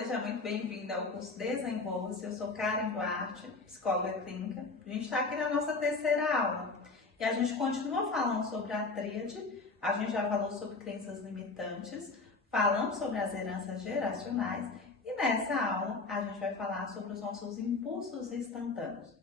seja muito bem-vinda ao curso Desenvolva-se. Eu sou Karen Duarte, psicóloga clínica. A gente está aqui na nossa terceira aula e a gente continua falando sobre a tríade. A gente já falou sobre crenças limitantes, falamos sobre as heranças geracionais e nessa aula a gente vai falar sobre os nossos impulsos instantâneos.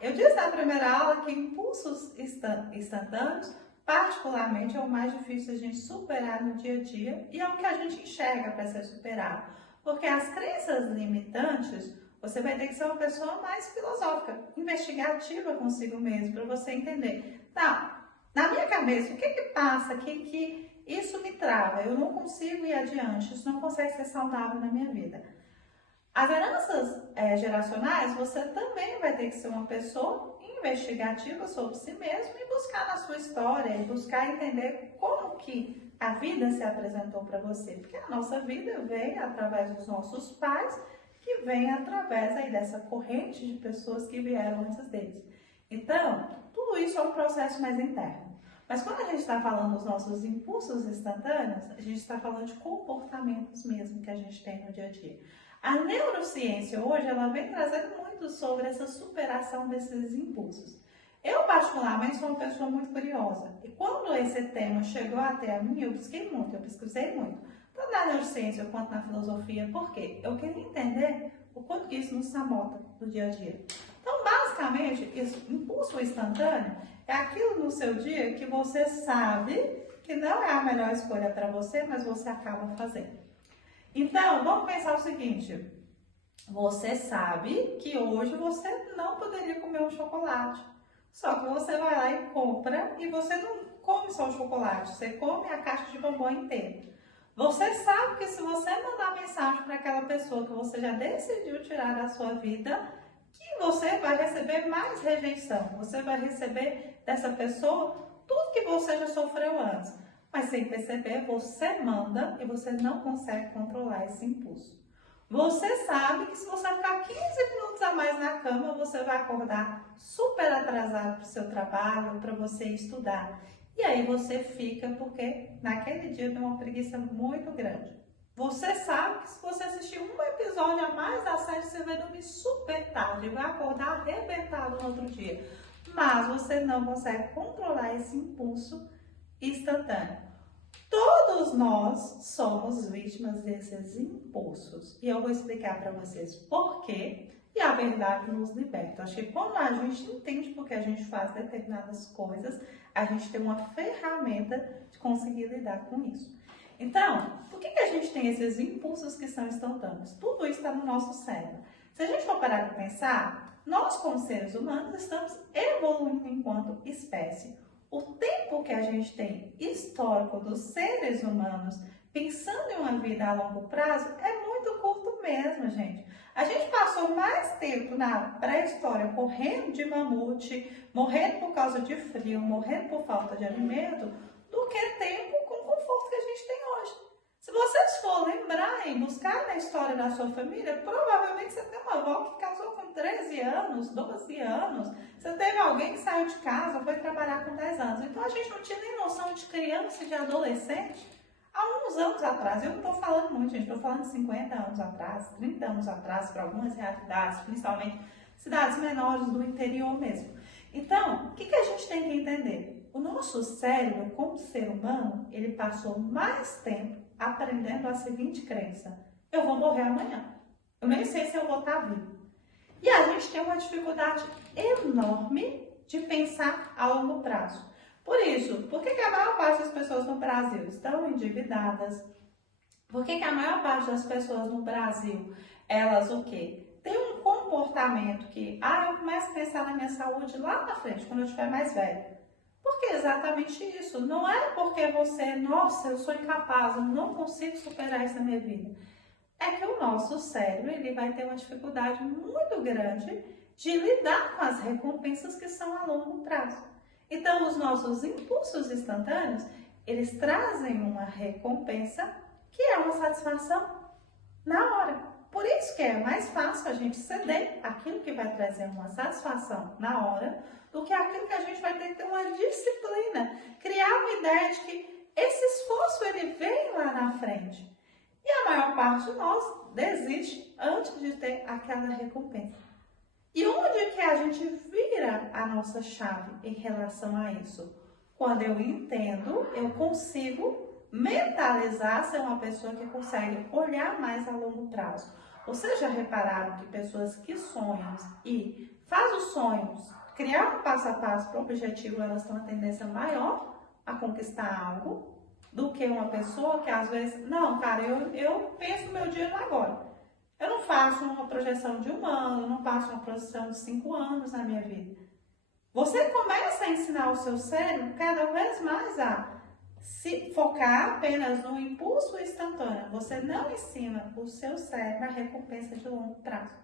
Eu disse na primeira aula que impulsos instantâneos, particularmente, é o mais difícil a gente superar no dia a dia e é o que a gente enxerga para ser superado. Porque as crenças limitantes, você vai ter que ser uma pessoa mais filosófica, investigativa consigo mesmo, para você entender. Tá, na minha cabeça, o que passa, que isso me trava, eu não consigo ir adiante, isso não consegue ser saudável na minha vida. As heranças geracionais, você também vai ter que ser uma pessoa investigativa sobre si mesmo e buscar na sua história, e buscar entender como que a vida se apresentou para você. Porque a nossa vida vem através dos nossos pais, que vem através aí dessa corrente de pessoas que vieram antes deles. Então, tudo isso é um processo mais interno. Mas quando a gente está falando dos nossos impulsos instantâneos, a gente está falando de comportamentos mesmo que a gente tem no dia a dia. A neurociência hoje, ela vem trazendo muito sobre essa superação desses impulsos. Eu, particularmente, sou uma pessoa muito curiosa. E quando esse tema chegou até a mim, eu busquei muito, eu pesquisei muito. Tanto na neurociência quanto na filosofia. Por quê? Eu queria entender o quanto que isso nos sabota no dia a dia. Então, basicamente, esse impulso instantâneo é aquilo no seu dia que você sabe que não é a melhor escolha para você, mas você acaba fazendo. Então, vamos pensar o seguinte, você sabe que hoje você não poderia comer um chocolate, só que você vai lá e compra e você não come só o chocolate, você come a caixa de bombom inteira. Você sabe que se você mandar mensagem para aquela pessoa que você já decidiu tirar da sua vida, que você vai receber mais rejeição, você vai receber dessa pessoa tudo que você já sofreu antes. Mas sem perceber, você manda e você não consegue controlar esse impulso. Você sabe que se você ficar 15 minutos a mais na cama, você vai acordar super atrasado para o seu trabalho, para você estudar. E aí você fica porque naquele dia tem uma preguiça muito grande. Você sabe que se você assistir um episódio a mais da série, você vai dormir super tarde e vai acordar arrebentado no outro dia. Mas você não consegue controlar esse impulso instantâneo. Todos nós somos vítimas desses impulsos e eu vou explicar para vocês por quê e a verdade nos liberta. Acho que quando a gente entende por que a gente faz determinadas coisas, a gente tem uma ferramenta de conseguir lidar com isso. Então, por que a gente tem esses impulsos que são instantâneos? Tudo isso está no nosso cérebro. Se a gente for parar para pensar, nós como seres humanos estamos evoluindo enquanto espécie. O tempo que a gente tem histórico dos seres humanos pensando em uma vida a longo prazo é muito curto mesmo, gente. A gente passou mais tempo na pré-história correndo de mamute, morrendo por causa de frio, morrendo por falta de alimento, do que tempo com o conforto que a gente tem hoje. Se vocês for lembrar e buscar na história da sua família, provavelmente você tem uma avó que casou com 13 anos, 12 anos. Você teve alguém que saiu de casa, foi trabalhar com 10 anos. Então a gente não tinha nem noção de criança e de adolescente há uns anos atrás. Eu não estou falando muito, gente, estou falando de 50 anos atrás, 30 anos atrás, para algumas realidades, principalmente cidades menores do interior mesmo. Então, o que a gente tem que entender? O nosso cérebro, como ser humano, ele passou mais tempo aprendendo a seguinte crença: eu vou morrer amanhã, eu nem sei se eu vou estar vivo. E a gente tem uma dificuldade enorme de pensar a longo prazo. Por isso, por que a maior parte das pessoas no Brasil estão endividadas? Por que a maior parte das pessoas no Brasil, elas o quê? Tem um comportamento que, eu começo a pensar na minha saúde lá na frente, quando eu estiver mais velho. Porque é exatamente isso. Não é porque você, nossa, eu sou incapaz, eu não consigo superar isso na minha vida. É que o nosso cérebro, ele vai ter uma dificuldade muito grande de lidar com as recompensas que são a longo prazo. Então, os nossos impulsos instantâneos, eles trazem uma recompensa que é uma satisfação na hora. Por isso que é mais fácil a gente ceder aquilo que vai trazer uma satisfação na hora do que aquilo que a gente vai ter que ter uma disciplina. Criar uma ideia de que ele vem lá na frente. E a maior parte de nós desiste antes de ter aquela recompensa. E onde que a gente vira a nossa chave em relação a isso? Quando eu entendo, eu consigo mentalizar, ser uma pessoa que consegue olhar mais a longo prazo. Vocês já repararam que pessoas que sonham e fazem os sonhos, criar um passo a passo para o objetivo, elas têm uma tendência maior a conquistar algo do que uma pessoa que às vezes, não, cara, eu penso no meu dia no agora. Eu não faço uma projeção de 1 ano, eu não faço uma projeção de 5 anos na minha vida. Você começa a ensinar o seu cérebro cada vez mais a se focar apenas no impulso instantâneo. Você não ensina o seu cérebro a recompensa de longo prazo.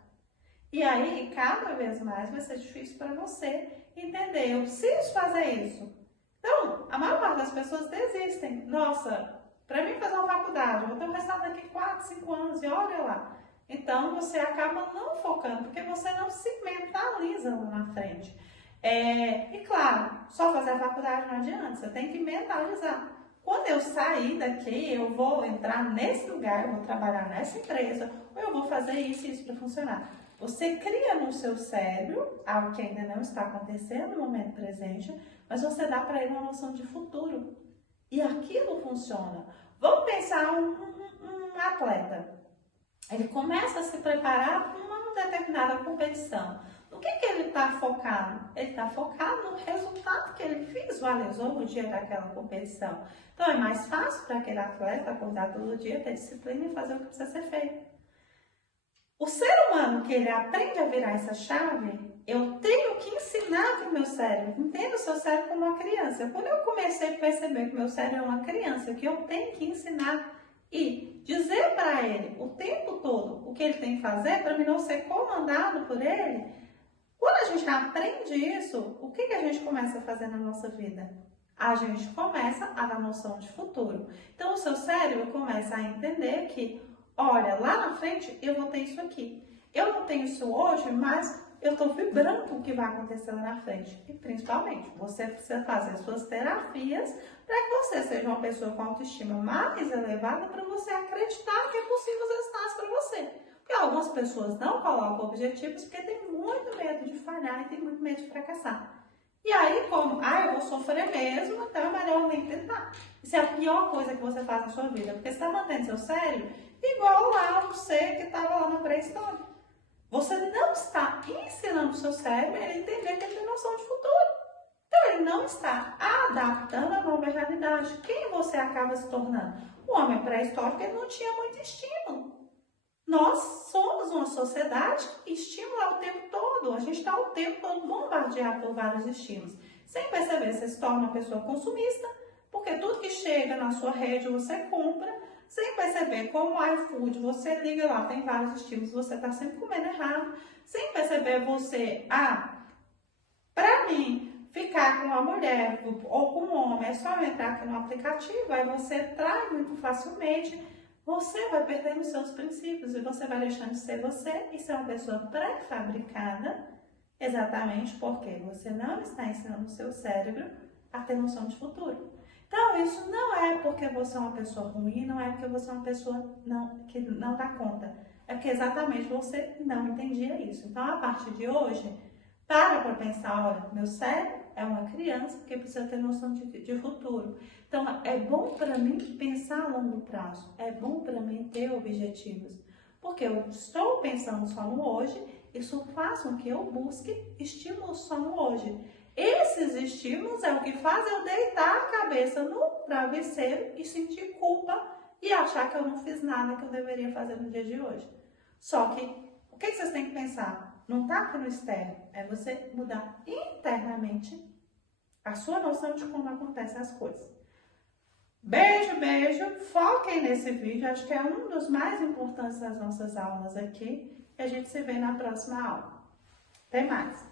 E aí, cada vez mais vai ser difícil para você entender, eu preciso fazer isso. Então, a maior parte das pessoas desistem. Nossa, para mim fazer uma faculdade, eu vou ter um resultado daqui 4, 5 anos e olha lá. Então, você acaba não focando, porque você não se mentaliza lá na frente. E claro, só fazer a faculdade não adianta, você tem que mentalizar. Quando eu sair daqui, eu vou entrar nesse lugar, eu vou trabalhar nessa empresa, ou eu vou fazer isso e isso para funcionar. Você cria no seu cérebro algo que ainda não está acontecendo no momento presente, mas você dá para ele uma noção de futuro. E aquilo funciona. Vamos pensar um atleta. Ele começa a se preparar para uma determinada competição. No que ele está focado? Ele está focado no resultado que ele visualizou no dia daquela competição. Então é mais fácil para aquele atleta acordar todo dia, ter disciplina e fazer o que precisa ser feito. O ser humano que ele aprende a virar essa chave, eu tenho que ensinar para o meu cérebro. Entenda o seu cérebro como uma criança. Quando eu comecei a perceber que o meu cérebro é uma criança, que eu tenho que ensinar e dizer para ele o tempo todo o que ele tem que fazer para mim não ser comandado por ele, quando a gente aprende isso, o que a gente começa a fazer na nossa vida? A gente começa a dar noção de futuro. Então, o seu cérebro começa a entender que, olha, lá na frente eu vou ter isso aqui. Eu não tenho isso hoje, mas eu estou vibrando com o que vai acontecer lá na frente. E, principalmente, você precisa fazer suas terapias para que você seja uma pessoa com autoestima mais elevada para você acreditar que é possível os resultados para você. Porque algumas pessoas não colocam objetivos porque tem muito medo de falhar e tem muito medo de fracassar. E aí, como, eu vou sofrer mesmo, então é melhor nem tentar. Isso é a pior coisa que você faz na sua vida, porque você está mantendo seu cérebro igual lá o ser que estava lá na pré-história. Você não está ensinando o seu cérebro a ele entender que ele tem noção de futuro. Então, ele não está adaptando a nova realidade. Quem você acaba se tornando? O homem pré-histórico, ele não tinha muito estímulo. Nós somos uma sociedade que estimula o tempo todo. A gente está o tempo todo bombardeado por vários estímulos. Sem perceber, você se torna uma pessoa consumista, porque tudo que chega na sua rede você compra. Sem perceber, como o iFood, você liga lá, tem vários estímulos, você está sempre comendo errado. Sem perceber, você, para mim, ficar com uma mulher ou com um homem, é só entrar aqui no aplicativo, aí você trai muito facilmente. Você vai perdendo os seus princípios e você vai deixando de ser você e ser uma pessoa pré-fabricada, exatamente porque você não está ensinando o seu cérebro a ter noção de futuro. Então, isso não é porque você é uma pessoa ruim, não é porque você é uma pessoa que não dá conta. É porque exatamente você não entendia isso. Então, a partir de hoje, para pensar, olha, meu cérebro é uma criança que precisa ter noção de futuro. Então, é bom para mim pensar a longo prazo. É bom para mim ter objetivos. Porque eu estou pensando só no hoje, isso faz com que eu busque estímulos só no hoje. Esses estímulos é o que faz eu deitar a cabeça no travesseiro e sentir culpa e achar que eu não fiz nada que eu deveria fazer no dia de hoje. Só que, o que vocês têm que pensar? Não está aqui no externo, é você mudar internamente a sua noção de como acontecem as coisas. Beijo, beijo, foquem nesse vídeo, acho que é um dos mais importantes das nossas aulas aqui e a gente se vê na próxima aula. Até mais!